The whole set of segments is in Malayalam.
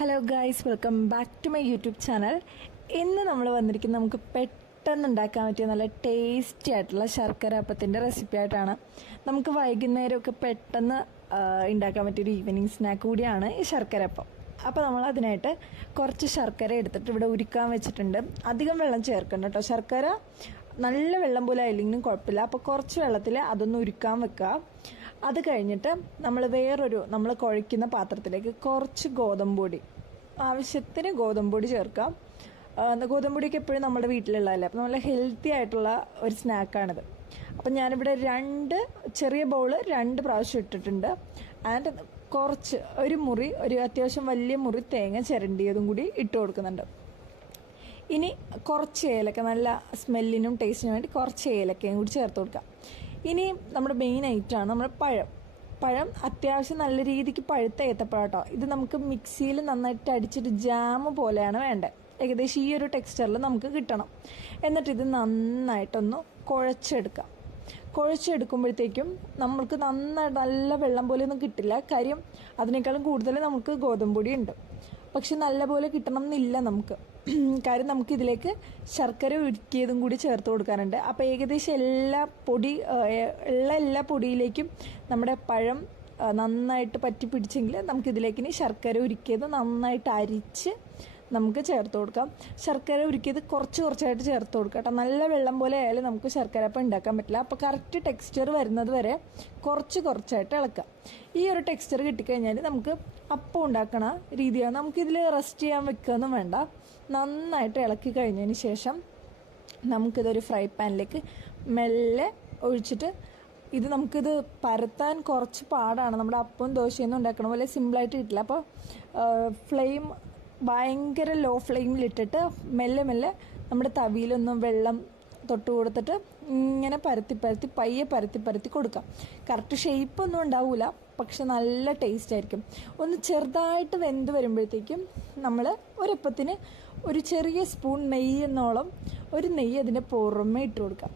Hello guys welcome back to my YouTube channel ഇന്ന് നമ്മൾ വന്നിരിക്കുന്നത് നമുക്ക് പെട്ടെന്ന് ഉണ്ടാക്കാൻ പറ്റിയ നല്ല ടേസ്റ്റി ആയിട്ടുള്ള ശർക്കര അപ്പത്തിന്റെ റെസിപ്പി ആയിട്ടാണ്. നമുക്ക് വൈകുന്നേരമൊക്കെ പെട്ടെന്ന് ഉണ്ടാക്കാൻ പറ്റിയൊരു ഈവനിങ് സ്നാക്ക് കൂടിയാണ് ഈ ശർക്കര അപ്പം. അപ്പോൾ നമ്മൾ അതിനായിട്ട് കുറച്ച് ശർക്കര എടുത്തിട്ട് ഇവിടെ ഉരുക്കാൻ വെച്ചിട്ടുണ്ട്. അധികം വെള്ളം ചേർക്കണ്ട കേട്ടോ. ശർക്കര നല്ല വെള്ളം പോലെ ആയില്ലെങ്കിലും കുഴപ്പമില്ല. അപ്പോൾ കുറച്ച് വെള്ളത്തിൽ അതൊന്ന് ഉരുക്കാൻ വെക്കുക. അത് കഴിഞ്ഞിട്ട് നമ്മൾ വേറൊരു നമ്മൾ കുഴയ്ക്കുന്ന പാത്രത്തിലേക്ക് കുറച്ച് ഗോതമ്പ് പൊടി ആവശ്യത്തിന് ഗോതമ്പ് പൊടി ചേർക്കാം ഗോതമ്പ് പൊടിയൊക്കെ എപ്പോഴും നമ്മുടെ വീട്ടിലുള്ളതല്ലേ? അപ്പോൾ നല്ല ഹെൽത്തി ആയിട്ടുള്ള ഒരു സ്നാക്കാണിത് അപ്പം ഞാനിവിടെ രണ്ട് ചെറിയ ബൗൾ രണ്ട് പ്രാവശ്യം ഇട്ടിട്ടുണ്ട്. ആൻഡ് കുറച്ച് ഒരു മുറി ഒരു അത്യാവശ്യം വലിയ മുറി തേങ്ങ ചിരണ്ടിയതും കൂടി ഇട്ട് കൊടുക്കുന്നുണ്ട്. ഇനി കുറച്ച് ഏലക്ക നല്ല സ്മെല്ലിനും ടേസ്റ്റിനും വേണ്ടി കുറച്ച് ഏലക്കയും കൂടി ചേർത്ത് കൊടുക്കാം. ഇനി നമ്മുടെ മെയിൻ ഐറ്റമാണ് നമ്മുടെ പഴം. പഴം അത്യാവശ്യം നല്ല രീതിക്ക് പഴുത്ത ഏത്തപ്പഴട്ടോ ഇത് നമുക്ക് മിക്സിയിൽ നന്നായിട്ട് അടിച്ചിട്ട് ജാമ് പോലെയാണ് വേണ്ടത് ഏകദേശം ഈ ഒരു ടെക്സ്ചറിൽ നമുക്ക് കിട്ടണം. എന്നിട്ട് ഇത് നന്നായിട്ടൊന്ന് കുഴച്ചെടുക്കാം. കുഴച്ചെടുക്കുമ്പോഴത്തേക്കും നമ്മൾക്ക് നന്നായിട്ട് നല്ല വെള്ളം പോലെയൊന്നും കിട്ടില്ല. കാര്യം അതിനേക്കാളും കൂടുതൽ നമുക്ക് ഗോതമ്പൊടി ഉണ്ട്. പക്ഷെ നല്ലപോലെ കിട്ടണം എന്നില്ല നമുക്ക്. കാര്യം നമുക്ക് ഇതിലേക്ക് ശർക്കര ഉരുക്കിയതും കൂടി ചേർത്ത് കൊടുക്കാനുണ്ട്. അപ്പോൾ ഏകദേശം എല്ലാ പൊടി ഉള്ള എല്ലാ പൊടിയിലേക്കും നമ്മുടെ പഴം നന്നായിട്ട് പറ്റി പിടിച്ചെങ്കിൽ നമുക്കിതിലേക്ക് ഇനി ശർക്കര ഉരുക്കിയത് നന്നായിട്ട് അരിച്ച് നമുക്ക് ചേർത്ത് കൊടുക്കാം. ശർക്കര ഉരുക്കിയത് കുറച്ച് കുറച്ചായിട്ട് ചേർത്ത് കൊടുക്കാം കേട്ടോ. നല്ല വെള്ളം പോലെ ആയാലും നമുക്ക് ശർക്കര അപ്പം ഉണ്ടാക്കാൻ പറ്റില്ല. അപ്പോൾ കറക്റ്റ് ടെക്സ്ചർ വരുന്നത് വരെ കുറച്ച് കുറച്ചായിട്ട് ഇളക്കാം. ഈ ഒരു ടെക്സ്ചർ കിട്ടിക്കഴിഞ്ഞാൽ നമുക്ക് അപ്പം ഉണ്ടാക്കണ രീതിയാണ് നമുക്കിതിൽ റെസ്റ്റ് ചെയ്യാൻ വെക്കുകയൊന്നും വേണ്ട. നന്നായിട്ട് ഇളക്കി കഴിഞ്ഞതിന് ശേഷം നമുക്കിതൊരു ഫ്രൈ പാനിലേക്ക് മെല്ലെ ഒഴിച്ചിട്ട് ഇത് നമുക്കിത് പരത്താൻ കുറച്ച് പാടാണ്. നമ്മുടെ അപ്പവും ദോശയൊന്നും ഉണ്ടാക്കണ പോലെ സിമ്പിളായിട്ട് കിട്ടില്ല. അപ്പോൾ ഫ്ലെയിം ഭയങ്കര ലോ ഫ്ലെയിമിലിട്ടിട്ട് മെല്ലെ മെല്ലെ നമ്മുടെ തവിയിലൊന്നും വെള്ളം തൊട്ട് കൊടുത്തിട്ട് ഇങ്ങനെ പരത്തി പരത്തി പയ്യെ പരത്തി പരത്തി കൊടുക്കാം. കറക്റ്റ് ഷേപ്പൊന്നും ഉണ്ടാവില്ല പക്ഷെ നല്ല ടേസ്റ്റ് ആയിരിക്കും. ഒന്ന് ചെറുതായിട്ട് വെന്ത് വരുമ്പോഴത്തേക്കും നമ്മൾ ഒരപ്പത്തിന് ഒരു ചെറിയ സ്പൂൺ നെയ്യ് എന്നോളം ഒരു നെയ്യ് അതിന്റെ പുറമേ ഇട്ട് കൊടുക്കാം.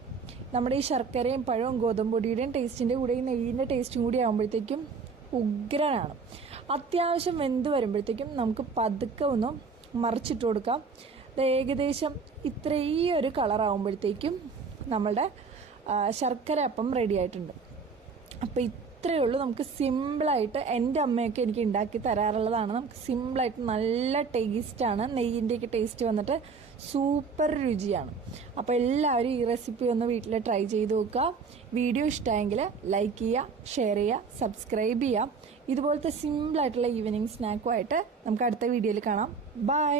നമ്മുടെ ഈ ശർക്കരയും പഴവും ഗോതമ്പൊടിയുടെയും ടേസ്റ്റിന്റെ കൂടെ ഈ നെയ്യിന്റെ ടേസ്റ്റും കൂടി ആകുമ്പോഴത്തേക്കും ഉഗ്രനാണ്. അത്യാവശ്യം വെന്ത് വരുമ്പോഴത്തേക്കും നമുക്ക് പതുക്കെ ഒന്ന് മറിച്ചിട്ട് കൊടുക്കാം. ഏകദേശം ഇത്ര ഈ ഒരു കളറാകുമ്പോഴത്തേക്കും നമ്മളുടെ ശർക്കര അപ്പം റെഡി ആയിട്ടുണ്ട്. അപ്പോൾ ഇത്രയേ ഉള്ളൂ. നമുക്ക് സിമ്പിളായിട്ട് എന്റെ അമ്മയൊക്കെ എനിക്ക് ഉണ്ടാക്കി തരാറുള്ളതാണ്. നമുക്ക് സിമ്പിളായിട്ട് നല്ല ടേസ്റ്റാണ് നെയ്യിന്റെയൊക്കെ ടേസ്റ്റ് വന്നിട്ട് സൂപ്പർ രുചിയാണ്. അപ്പോൾ എല്ലാവരും ഈ റെസിപ്പി ഒന്ന് വീട്ടിൽ ട്രൈ ചെയ്ത് നോക്കുക. വീഡിയോ ഇഷ്ടമായെങ്കിൽ ലൈക്ക് ചെയ്യുക ഷെയർ ചെയ്യുക സബ്സ്ക്രൈബ് ചെയ്യുക. ഇതുപോലത്തെ സിമ്പിളായിട്ടുള്ള ഈവനിങ് സ്നാക്കുമായിട്ട് നമുക്ക് അടുത്ത വീഡിയോയിൽ കാണാം. ബൈ